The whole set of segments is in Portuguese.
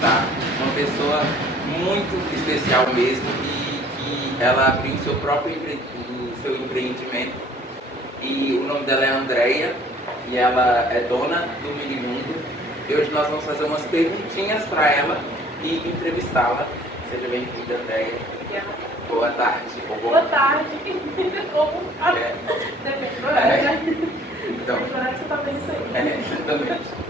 entrevistar uma pessoa muito especial mesmo e que ela abriu o seu empreendimento. E o nome dela é Andreia e ela é dona do Minimundo. E hoje nós vamos fazer umas perguntinhas para ela e entrevistá-la. Seja bem-vinda, Andreia. Boa tarde. Boa tarde. Como? Depende do horário. Então, Depende do horário que você está vendo isso aí. Exatamente.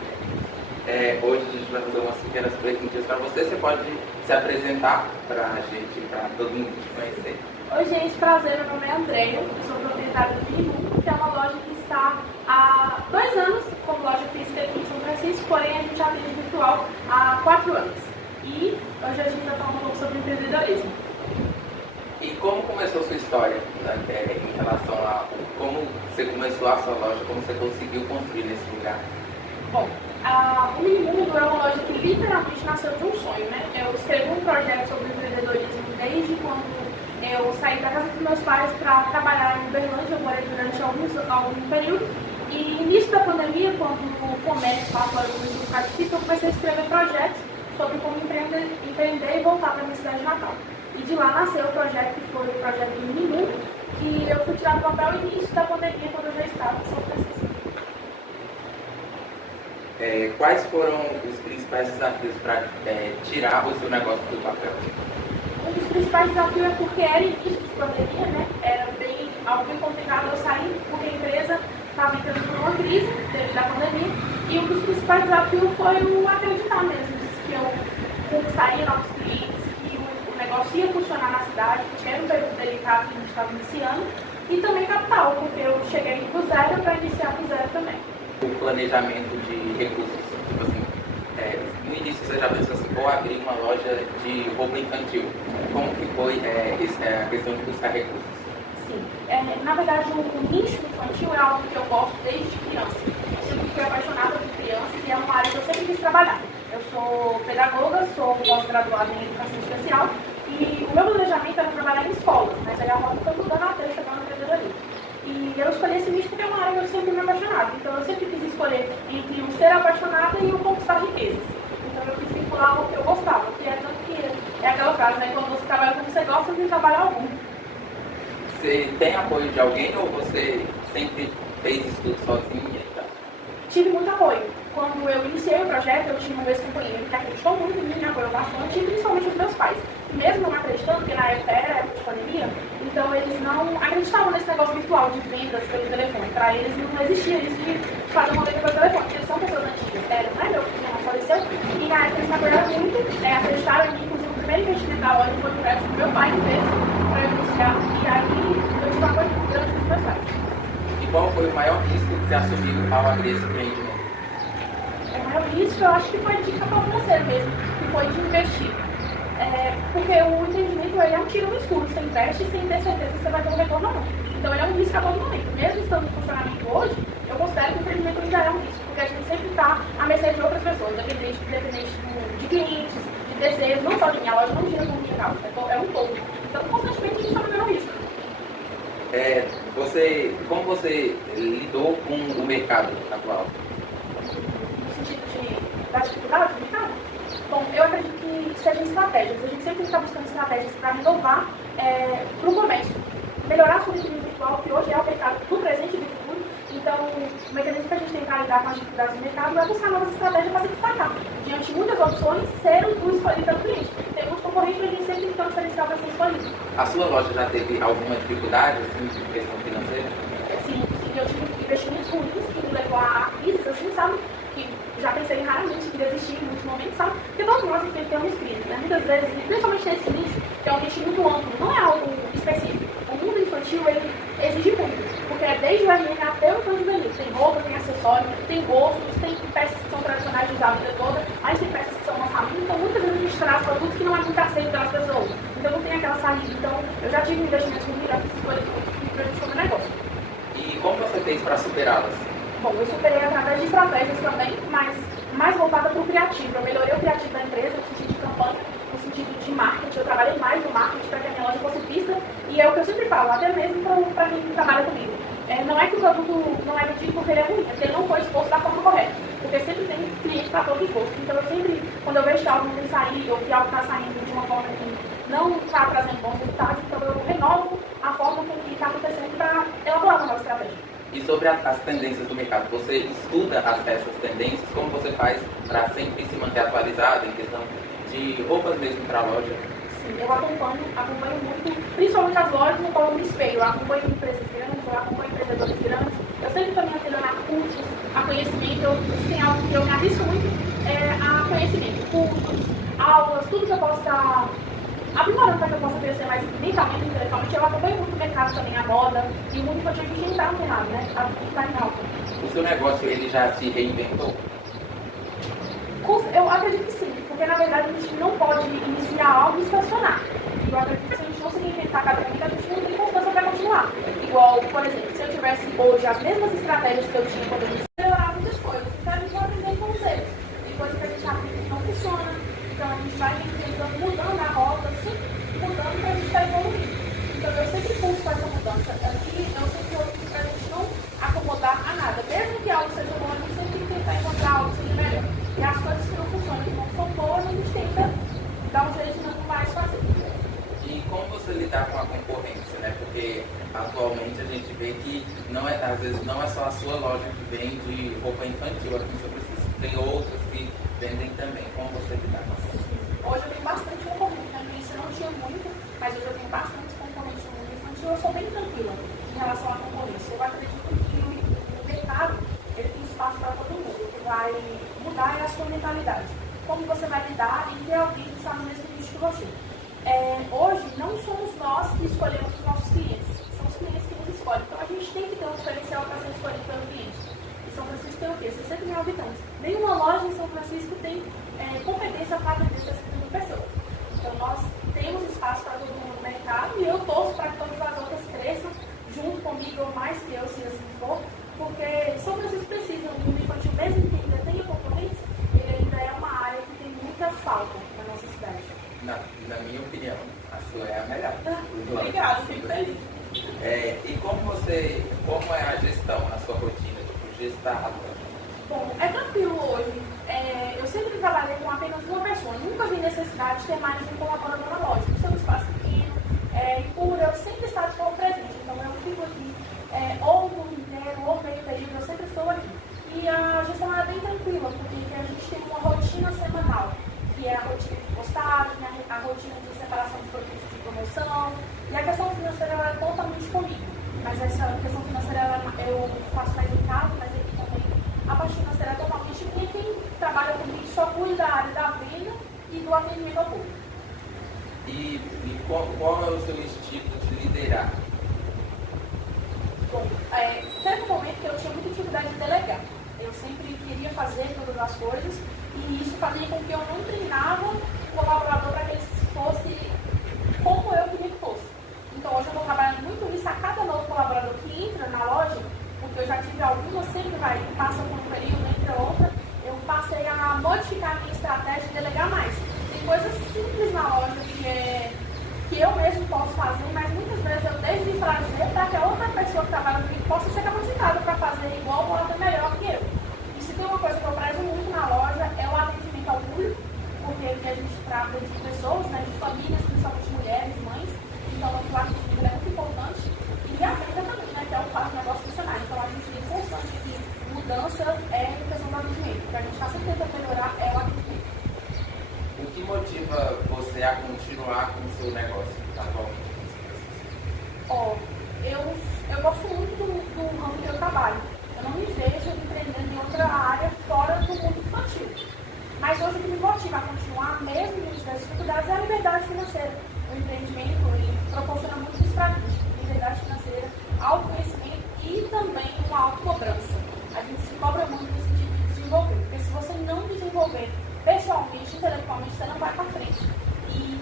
Hoje a gente vai fazer umas pequenas perguntas para você. Você pode se apresentar para a gente, para todo mundo te conhecer. Oi, gente. Prazer. Meu nome é Andreia. Eu sou proprietária do Minimundo, que é uma loja que está há 2 anos como loja física aqui em São Francisco, porém a gente atende virtual há 4 anos. E hoje a gente vai falar um pouco sobre empreendedorismo. E como começou a sua história em relação a como você começou a sua loja, como você conseguiu construir nesse lugar? Bom, o Minimundo é uma loja que literalmente nasceu de um sonho, né? Eu escrevi um projeto sobre empreendedorismo desde quando eu saí da casa dos meus pais para trabalhar em Uberlândia. Eu morei durante algum período. E no início da pandemia, quando o comércio lá fora começou a ficar difícil, eu comecei a escrever projetos sobre como empreender e voltar para a minha cidade de Natal. E de lá nasceu o projeto, que foi o projeto do Minimundo, que eu fui tirar do papel no início da pandemia, quando eu já estava em São Francisco. Quais foram os principais desafios para tirar o seu negócio do papel? Um dos principais desafios é porque era início de pandemia, né? Era algo bem complicado eu sair, porque a empresa estava entrando por uma crise devido à pandemia. E um dos principais desafios foi o acreditar mesmo, que eu conquistaria novos clientes, que o negócio ia funcionar na cidade, porque era um período delicado que a gente estava iniciando. E também capital, porque eu cheguei do zero para iniciar do zero também. O planejamento de recursos, tipo assim, no início você já pensou assim, vou abrir uma loja de roupa infantil. Como que foi a questão de buscar recursos? Sim, na verdade o nicho infantil é algo que eu gosto desde criança. Eu sempre fui apaixonada por crianças e é uma área que eu sempre quis trabalhar. Eu sou pedagoga, sou pós-graduada em educação especial e o meu planejamento era trabalhar em escolas, mas aí a rota foi mudando até chegar no empreendedorismo. E eu escolhi esse nicho porque é uma área que eu sempre me apaixonada. Então eu sempre quis escolher entre o ser apaixonada e o conquistar riquezas. Então eu quis vincular o que eu gostava, que é tanto que é aquela frase, né? Quando você trabalha com o que você gosta, não tem trabalho algum. Você tem apoio de alguém ou você sempre fez isso tudo sozinha? Tive muito apoio. Quando eu iniciei o projeto, eu tinha um ex-companheiro que acreditou muito em mim, me apoiou bastante, e principalmente os meus pais. Mesmo não acreditando, porque na época era época de pandemia, então eles não acreditavam nesse negócio virtual de vendas pelo telefone. Para eles não existia isso de fazer uma venda pelo telefone, porque eles são pessoas antigas, sério, né? Meu filho não faleceu. E na época eles me apoiaram muito, acreditaram em mim, inclusive o primeiro investimento da loja foi o crédito do meu pai que fez para eu iniciar, e aí eu tive apoio grande dos meus pais. E qual foi o maior risco que você assumiu ao abrir esse empreendimento? O maior risco eu acho que foi de capital financeiro mesmo, que foi de investir. Porque o empreendimento ele é um tiro no escuro, você investe sem ter certeza se você vai ter um retorno ou não. Então ele é um risco a todo momento. Mesmo estando em funcionamento hoje, eu considero que o empreendimento ainda é um risco, porque a gente sempre está à mercê de outras pessoas, independente de clientes, de desejos, não só de minha loja, não gira por minha causa, é um todo. Então constantemente a gente está vivendo risco. Como você lidou com o mercado atual? No sentido das dificuldades do mercado? Bom, eu acredito que sejam estratégias. A gente sempre está buscando estratégias para renovar para o comércio. Melhorar a sua vitrine virtual, que hoje é o mercado do presente e do futuro. Então, o mecanismo que a gente tem para lidar com as dificuldades do mercado é buscar novas estratégias para se destacar. Diante de muitas opções, ser o escolhido pelo cliente. Tem muitos concorrentes, a gente sempre tem um diferencial para ser escolhido. A sua loja já teve alguma dificuldade assim, de questão financeira? Sim, eu tive investimentos ruins que me levou a crises, assim, sabe? Que já pensei raramente em desistir em muitos momentos, sabe? Porque todos nós enfrentamos crises, né? Muitas vezes, principalmente nesse nicho, que é um nicho muito amplo, não é algo específico. O mundo infantil, ele exige muito, porque é desde o RN até o infantil juvenil. Tem roupa, tem acessório, tem gostos, tem peças que são tradicionais de usar a vida toda, mas tem peças que são lançamentos, então muitas vezes a gente traz produtos que não é muito aceito pelas pessoas. Então não tem aquela saída. Então eu já tive investimentos ruins, já fiz escolhas que prejudicou o meu negócio. E como você fez para superá-las? Bom, eu superei através de estratégias também, mas mais voltada para o criativo. Eu melhorei o criativo da empresa, no sentido de campanha, no sentido de marketing. Eu trabalhei mais no marketing para que a minha loja fosse vista. E é o que eu sempre falo, até mesmo para quem trabalha comigo. Não é que o produto não é vendido porque ele é ruim, é porque ele não foi exposto da forma correta. porque sempre tem cliente para todos os gostos. Então eu sempre, quando eu vejo que algo não tem saído, ou que algo está saindo de uma forma que não está trazendo bons resultados, então eu renovo a forma com que está acontecendo para elaborar uma nova estratégia. E sobre as tendências do mercado, você estuda essas tendências? Como você faz para sempre se manter atualizado em questão de roupas mesmo para a loja? Sim, eu acompanho muito, principalmente as lojas no qual eu me espelho. Eu acompanho empresas grandes, eu acompanho empreendedores grandes. Eu sempre também atendo a cursos, a conhecimento. Se tem algo que eu me arrisco muito, é a conhecimento, cursos, aulas, tudo que eu possa estar aprimorando para que eu possa crescer mais mentalmente, intelectualmente. Eu acompanho muito o mercado também, a moda, e o mundo infantil a gente não está errado, né? Está em alta. O seu negócio, ele já se reinventou? Eu acredito que sim, porque na verdade a gente não pode iniciar algo e estacionar. E eu acredito que se a gente não se reinventar cada vez, a gente não tem constância para continuar. Igual, por exemplo, se eu tivesse hoje as mesmas estratégias que eu tinha quando eu iniciei, melhorar muitas coisas. Então a gente vai aprender com os erros. Tem coisas que a gente aprende que não funciona, então a gente vai tentando, mudando a rota, sempre mudando para a gente estar evoluindo. Então eu sempre pulso com essa mudança. Aqui eu sempre olho para a gente não acomodar a nada. Mesmo que algo seja bom, a gente sempre tem que tentar encontrar algo que seja melhor. E as coisas que não funcionam, que não são boas, a gente tenta dar um jeito de não mais fazer. E como você lidar com a concorrência, né? Porque atualmente a gente vê que não é, às vezes não é só a sua loja que vende roupa infantil aqui em São Francisco. Tem outras que vendem também. Como você lidar com isso? Hoje eu tenho bastante concorrente. Na início eu não tinha muito, mas hoje eu tenho bastante concorrente no mundo infantil. Eu sou bem tranquila em relação à concorrência. Eu acredito que o mercado ele tem espaço para todo mundo. O que vai mudar é a sua mentalidade. Como você vai lidar e ter alguém que está no mesmo nicho que você. Hoje, não somos nós que escolhemos os nossos clientes. São os clientes que nos escolhem. Então, a gente tem que ter um diferencial para ser escolhido pelo cliente. E São Francisco tem o quê? 60 mil habitantes. Nenhuma loja em São Francisco tem competência para atender 60 mil pessoas. Então, nós temos espaço para todo mundo no mercado e eu torço para que todas as outras cresçam junto comigo ou mais que eu, se assim for. Porque São Francisco precisa, o mundo infantil, mesmo que ainda tenha concorrência, ele ainda é uma área que tem muita falta na nossa cidade. Na minha opinião, a sua é a melhor. Obrigada, fico feliz. E como é a gestão na sua rotina, tipo, gestar? Bom, é tranquilo hoje. Eu sempre trabalhei com apenas uma pessoa. Nunca vi necessidade de ter mais de um colaborador na loja. Por ser um espaço pequeno, e por eu sempre estar de forma presente. Então eu fico aqui, ou no inteiro, ou meio período, eu sempre estou aqui. E a gestão é bem tranquila, porque a gente tem uma rotina semanal, que é a rotina de postagem, a rotina de separação de produtos de promoção, e a questão financeira ela é totalmente comigo. Mas essa questão financeira eu faço mais em casa, mas aqui também a parte financeira é totalmente minha. Quem trabalha comigo só cuida da área da venda e do atendimento ao público. E qual é o seu estilo de liderar? Bom, teve um momento que eu tinha muita dificuldade de delegar. Eu sempre queria fazer todas as coisas e isso fazia com que eu não treinava o colaborador para que ele fosse como eu queria que fosse. Então hoje eu estou trabalhando muito nisso a cada novo colaborador que entra na loja, porque eu já tive algumas, sempre passa por um período, entra outra, eu passei a modificar a minha estratégia e delegar mais. Tem coisas simples na loja que eu mesmo posso fazer, mas muitas vezes eu deixo de fazer para que a outra pessoa que trabalha comigo possa ser capacitada para fazer igual ou até melhor que eu. E se tem uma coisa que eu prezo muito na loja é o atendimento ao público, porque aqui a gente trata de pessoas, né, de famílias, principalmente mulheres, mães, então o atendimento é muito importante. E a venda também, né, que é o fato do negócio funcionar. Então a gente tem constante de mudança em questão do atendimento. O que a gente está sempre tentando melhorar é o atendimento. O que motiva você a continuar com o seu negócio atualmente? Eu gosto muito do ramo que eu trabalho. Eu não me vejo empreendendo em outra área fora do mundo infantil. Mas hoje o que me motiva a continuar, mesmo diante das dificuldades, é a liberdade financeira. O empreendimento ele proporciona muito isso para a gente. Liberdade financeira, autoconhecimento e também uma autocobrança. A gente se cobra muito nesse sentido de desenvolver. Porque se você não desenvolver pessoalmente, intelectualmente, você não vai para frente. E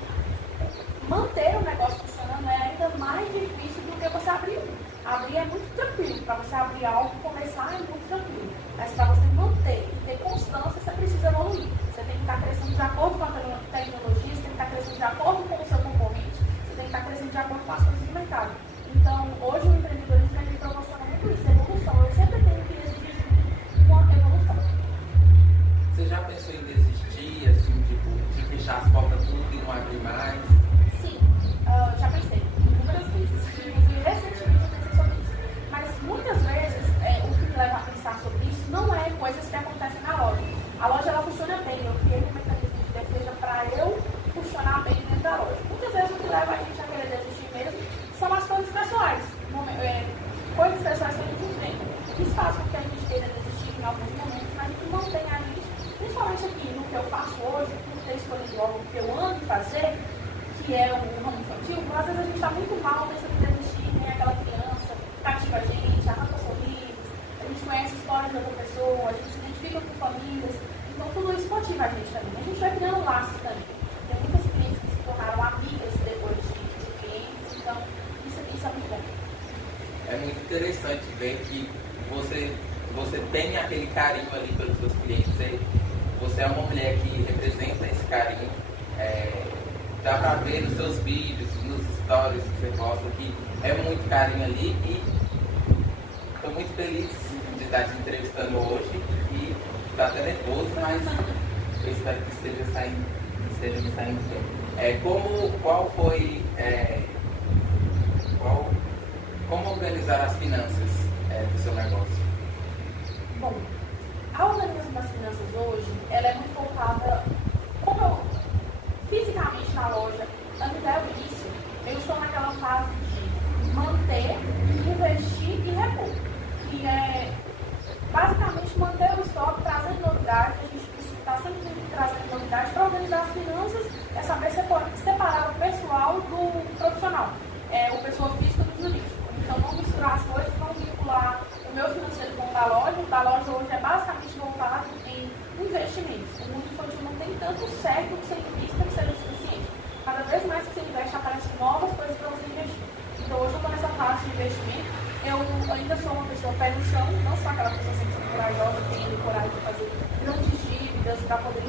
manter o negócio funcionando é ainda mais difícil do que você abrir um. Abrir é muito tranquilo. Para você abrir algo, começar é muito tranquilo. Mas para você manter e ter constância, você precisa evoluir. Você tem que estar crescendo de acordo com a tecnologia, você tem que estar crescendo de acordo com o seu concorrente, você tem que estar crescendo de acordo com as coisas do mercado. Então, hoje o empreendedorismo me proporciona muito isso, evolução. Eu sempre tenho que exigir uma evolução. pensou em desistir, assim, tipo, de fechar as portas tudo e não abrir mais? Sim, já pensei inúmeras vezes. Inclusive, recentemente eu pensei sobre isso. Mas muitas vezes, o que me leva a pensar sobre isso não é coisas que acontecem na loja. A loja, ela funciona bem. Eu criei um mecanismo de defesa para eu funcionar bem dentro da loja. Muitas vezes o que leva a gente a querer desistir mesmo são as coisas pessoais. Coisas pessoais que a gente enfrenta. Isso faz com que a gente queira desistir em alguns momentos, mas que mantém a gente, principalmente aqui no que eu faço hoje, por ter escolhido algo que eu amo fazer, que é o ramo infantil. Às vezes a gente está muito mal pensando em desistir, nem aquela criança cativa a gente, arranca sorrisos, a gente conhece histórias da outra pessoa, a gente se identifica com famílias. Então tudo isso motiva a gente também. A gente vai criando laços também. Tem muitas clientes que se tornaram amigas depois de clientes, então isso é muito bom. É muito interessante ver que você tem aquele carinho ali pelos seus clientes. Você é uma mulher que representa esse carinho. Dá pra ver nos seus vídeos, nos stories que você posta que é muito carinho ali, e estou muito feliz de estar te entrevistando hoje e estou até nervoso, mas eu espero que esteja me saindo bem. Qual foi como organizar as finanças do seu negócio? Bom, a organização das finanças hoje, ela é muito voltada, como eu, fisicamente na loja, até o início, eu estou naquela fase de manter, investir e repor. Que é basicamente manter o estoque, trazendo novidades. A gente está sempre trazendo novidades para organizar as finanças, é saber separar o pessoal do profissional, o pessoa física do jurídico. Então, não misturar as coisas, não vincular o meu financeiro com o da loja. O da loja hoje é basicamente voltado em investimentos. O mundo infantil não tem tanto certo que você invista que seja o suficiente. Cada vez mais que você investe, aparecem novas coisas para você investir. Então, hoje eu estou nessa fase de investimento. Eu ainda sou uma pessoa pé no chão, não sou aquela pessoa sempre corajosa, que tem coragem de fazer grandes dívidas para poder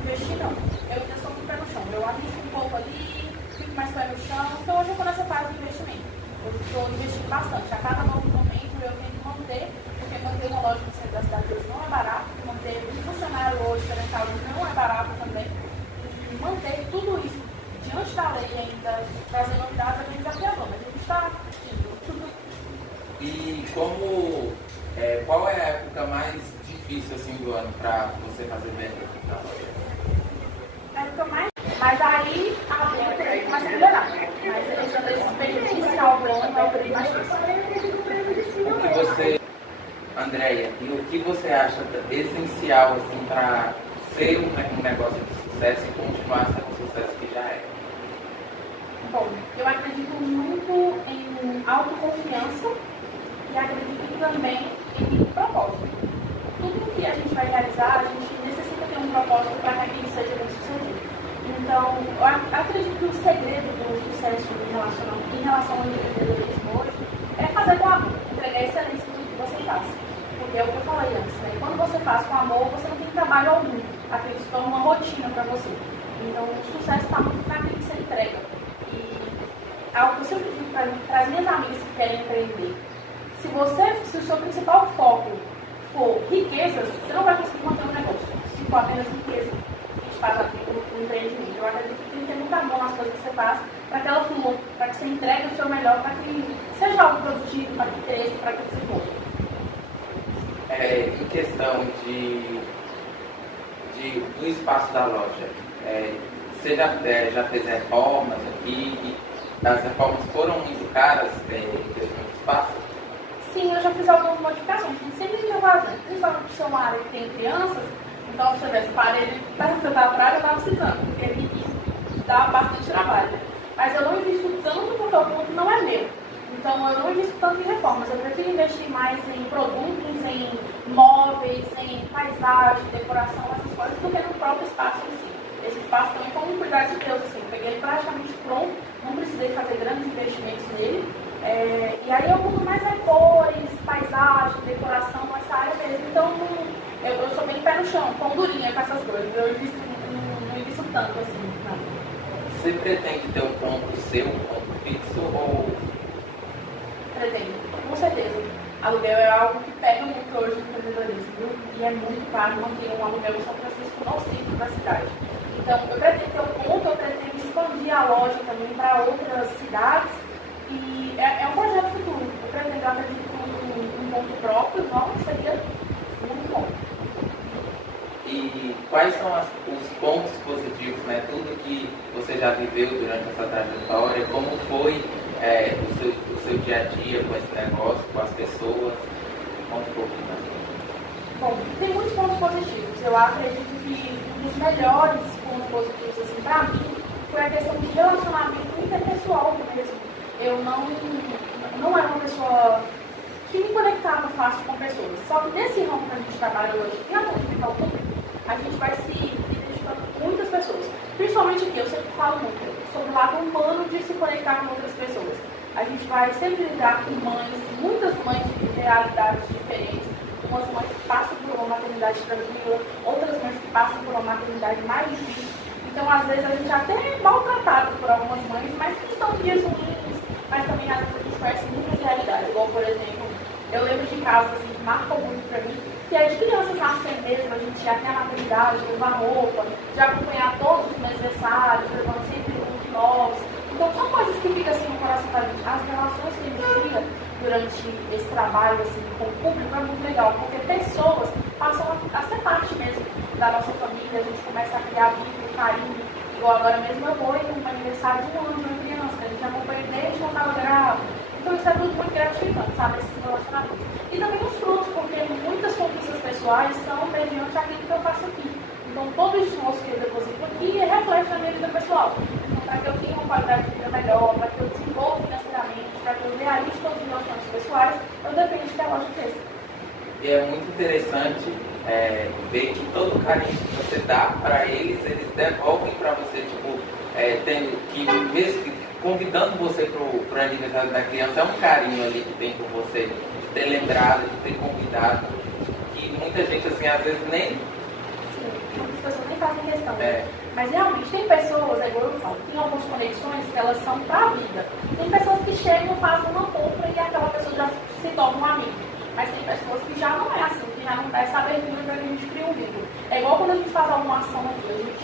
investir, não. Eu ainda sou muito pé no chão. Eu arrisco um pouco ali, fico mais pé no chão. Então, hoje eu estou nessa fase de investimento. Eu estou investindo bastante. A cada novo momento eu tenho que manter, porque manter uma loja no centro da cidade hoje não é barato, manter um funcionário hoje dentro da casa não é barato também. E manter tudo isso diante da lei ainda, trazer novidades, é bem desafiador, mas a gente está indo. E qual é a época mais difícil assim do ano para você fazer venda na loja? A época mais. Mas aí a venda começa a melhorar. Mas esse período inicial do ano é o período mais difícil. Andréia, e o que você acha essencial assim, para ser um negócio de sucesso e continuar sendo o sucesso que já é? Bom, eu acredito muito em autoconfiança e acredito também em propósito. Tudo que a gente vai realizar, a gente necessita ter um propósito para que aquilo seja bem sucedido. Então, eu acredito que o segredo do sucesso em relação ao empreendedorismo hoje é fazer com amor, entregar excelência no que você faz. Porque é o que eu falei antes, né? Quando você faz com amor, você não tem trabalho algum. Aquilo se torna uma rotina para você. Então, o sucesso está muito naquilo que você entrega. E algo que eu sempre digo para as minhas amigas que querem empreender: se o seu principal foco for riquezas, você não vai conseguir manter um negócio. Se for apenas riqueza, a gente faz o empreendimento. Eu acredito que tem que ter muito amor nas coisas que você faz, para que ela flua, para que você entregue o seu melhor, para que seja algo produtivo, para que cresça, para que desenvolva. Em questão do espaço da loja, você já fez reformas aqui? E as reformas foram muito caras em questão de espaço? Sim, eu já fiz algumas modificações. A gente sempre fica fazendo, principalmente se é uma área que tem crianças. Então, você vê, esse parede para você estar atrás, eu estava precisando, porque ele dá bastante trabalho. Mas eu não invisto tanto porque o ponto não é meu. Então, eu não invisto tanto em reformas. Eu prefiro investir mais em produtos, em móveis, em paisagem, decoração, essas coisas, do que no próprio espaço em si. Esse espaço também foi um cuidado de Deus, assim. Eu peguei ele praticamente pronto, não precisei fazer grandes investimentos nele. E aí eu uso mais cores, paisagem, decoração, essa área mesmo. Então, eu sou bem pé no chão, pão durinha com essas coisas. Eu não invisto tanto assim, não. Você pretende ter um ponto seu, um ponto fixo ou... Pretendo, com certeza. Aluguel é algo que pega muito hoje no empreendedorismo, viu? E é muito caro manter um aluguel em São Francisco no centro da cidade. Então, eu pretendo ter um ponto, eu pretendo expandir a loja também para outras cidades e é um projeto futuro. Eu pretendo, eu acredito um ponto próprio, não seria muito bom. E quais são os pontos positivos, né? Tudo que você já viveu durante essa trajetória, como foi o seu dia a dia com esse negócio, com as pessoas? Conta um pouquinho mais. Bom, tem muitos pontos positivos. Eu acredito que um dos melhores pontos positivos, assim, para mim, foi a questão de relacionamento interpessoal mesmo. Eu não era uma pessoa que me conectava fácil com pessoas. Só que nesse ramo que a gente trabalha hoje, que é atendimento ao público, a gente vai se identificando com muitas pessoas. Principalmente aqui, eu sempre falo muito sobre o lado humano de se conectar com outras pessoas. A gente vai sempre lidar com mães, muitas mães de realidades diferentes. Umas mães que passam por uma maternidade tranquila, outras mães que passam por uma maternidade mais difícil. Então, às vezes, a gente até é maltratado por algumas mães, mas que estão em dias ruins, mas também, às vezes, a gente conhece muitas realidades. Igual, por exemplo, eu lembro de casos assim, que marcam muito pra mim, que é de crianças nascem mesmo, a gente ir até a maternidade, levar roupa, de acompanhar todos os meus aniversários, levando sempre muito novos. Então, são coisas que ficam assim no coração da gente. As relações que a gente cria durante esse trabalho assim, com o público é muito legal, porque pessoas passam a ser parte mesmo da nossa família, a gente começa a criar vínculo, carinho. Igual agora mesmo eu vou em um aniversário de um ano de uma criança, que a gente acompanha desde quando estava grávida. Então isso é tudo muito gratificante, sabe, esses relacionamentos. E também os frutos, porque muitas conquistas pessoais são mediante aquilo que eu faço aqui. Então todo o esforço que eu deposito aqui reflete na minha vida pessoal. Então para que eu tenha uma qualidade de vida melhor, para que eu desenvolva financeiramente, para que eu realize todos os meus sonhos pessoais, eu dependo de que a loja cresça. E é muito interessante ver que todo o carinho que você dá para eles devolvem para você, tipo, tendo que, mesmo que convidando você pro aniversário da criança, é um carinho ali que tem por você, de ter lembrado, de ter convidado, que muita gente, assim, às vezes nem... Sim, muitas pessoas nem fazem questão. Mas realmente tem pessoas, é igual eu falo, tem algumas conexões que elas são pra vida. Tem pessoas que chegam, fazem uma compra e aquela pessoa já se torna um amigo. Mas tem pessoas que já não é assim, que já não dá essa abertura para a gente criar um vínculo. É igual quando a gente faz alguma ação aqui.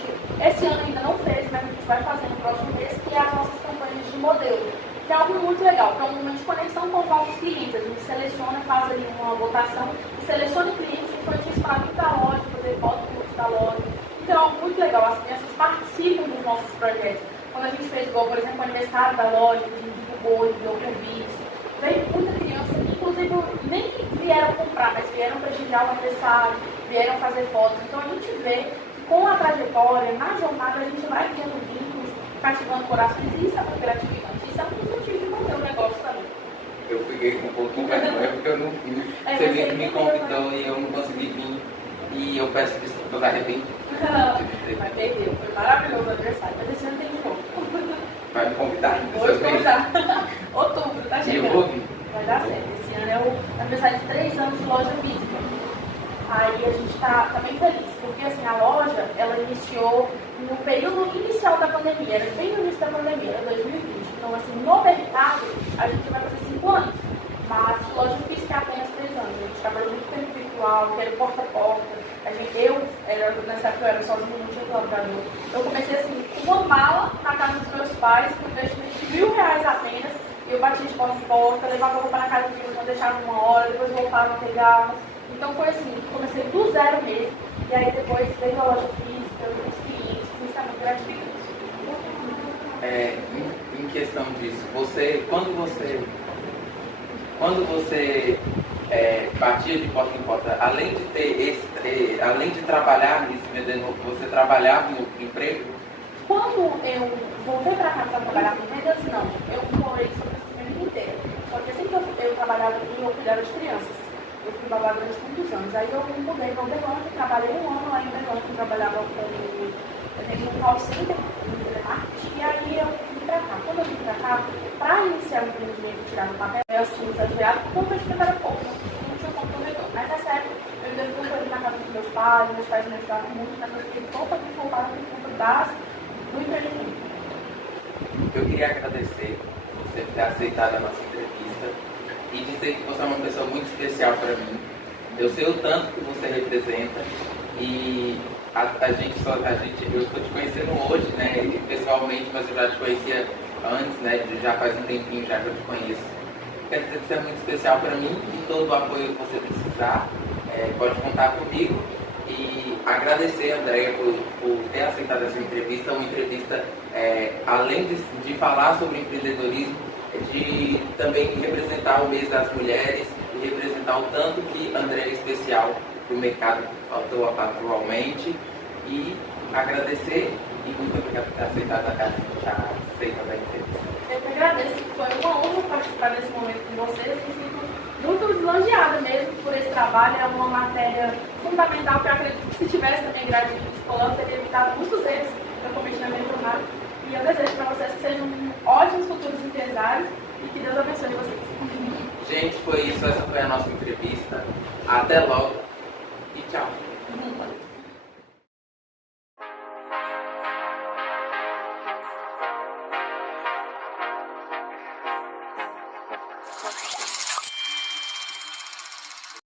Esse ano ainda não fez, mas a gente vai fazer no próximo mês, que é as nossas campanhas de modelo. Que é algo muito legal, que é um momento de conexão com os nossos clientes. A gente seleciona, faz ali uma votação e seleciona clientes infantis para vir para a loja, fazer foto da loja. Então é algo muito legal, as crianças participam dos nossos projetos. Quando a gente fez igual, por exemplo, o aniversário da loja, a gente divulgou, enviou convites. Veio muita criança que, inclusive, nem vieram comprar, mas vieram prestigiar o aniversário, vieram fazer fotos. Então a gente vê que com a trajetória, na jornada, a gente vai criando vínculos, cativando corações, e isso é muito gratificante. Isso é um dos motivos de manter o negócio também. Eu fiquei com um pouco de vergonha porque eu não fui. Você me convidou e eu não consegui vir. E eu peço desculpas, arrependi. Mas perdeu, foi maravilhoso o aniversário, mas esse ano tem de novo. Vai me convidar? Vou te convidar. Outubro, tá chegando. E eu vou vir. Vai dar certo. Esse ano é o aniversário de 3 anos de loja física. Aí a gente tá bem feliz, porque assim, a loja, ela iniciou no período inicial da pandemia, era bem no início da pandemia, era 2020. Então assim, no mercado, a gente vai fazer 5 anos. Mas loja física é apenas 3 anos. A gente trabalhou muito tempo virtual, que era porta a porta. Nessa época eu era sozinha, não tinha colaborador. Eu comecei assim, com uma mala na casa dos meus pais, com investimento de R$1.000 apenas. E eu batia de porta em porta, levava roupa na casa de eu deixava uma hora, depois voltava, pegava. Então foi assim, comecei do zero mesmo. E aí depois veio a loja física, os clientes, isso é muito gratificante. Em questão disso, quando você batia de porta em porta, além de ter além de trabalhar nisso, vendendo, você trabalhava no emprego? Quando eu voltei para casa para trabalhar com vendas, não. Eu morei em São Francisco a vida inteira. Só que assim que eu trabalhava aqui, eu cuidava de crianças. Eu fui babá durante muitos anos. Aí eu me mudei para Uberlândia, trabalhei 1 ano lá em Uberlândia, trabalhava com call center, no telemarketing, e aí eu vim para cá. Quando eu vim para cá, para iniciar o empreendimento e tirar no papel, eu assumi estagiário, porque o investimento era pouco, não tinha como prometer. Mas nessa época, eu ainda fui ali na casa dos meus pais me ajudaram muito, mas eu fiquei totalmente voltada por conta do empreendimento. Eu queria agradecer você ter aceitado a nossa entrevista. e dizer que você é uma pessoa muito especial para mim. Eu sei o tanto que você representa e eu estou te conhecendo hoje, né, pessoalmente, mas eu já te conhecia antes, né, já faz um tempinho já que eu te conheço. Quero dizer que você é muito especial para mim e todo o apoio que você precisar, pode contar comigo. E agradecer a Andreia por ter aceitado essa entrevista, uma entrevista, além de falar sobre empreendedorismo, de também representar o mês das mulheres e representar o tanto que Andreia é especial para o mercado atualmente. E agradecer e muito obrigado por ter aceitado a entrevista. Eu que agradeço, foi uma honra participar desse momento com vocês e sinto muito lisonjeada mesmo por esse trabalho. É uma matéria fundamental que eu acredito que se tivesse também grade de psicólogo teria evitado muitos erros que eu cometi na minha jornada. E eu desejo para vocês que sejam ótimos futuros empresários e que Deus abençoe vocês. Gente, foi isso. Essa foi a nossa entrevista. Até logo e tchau.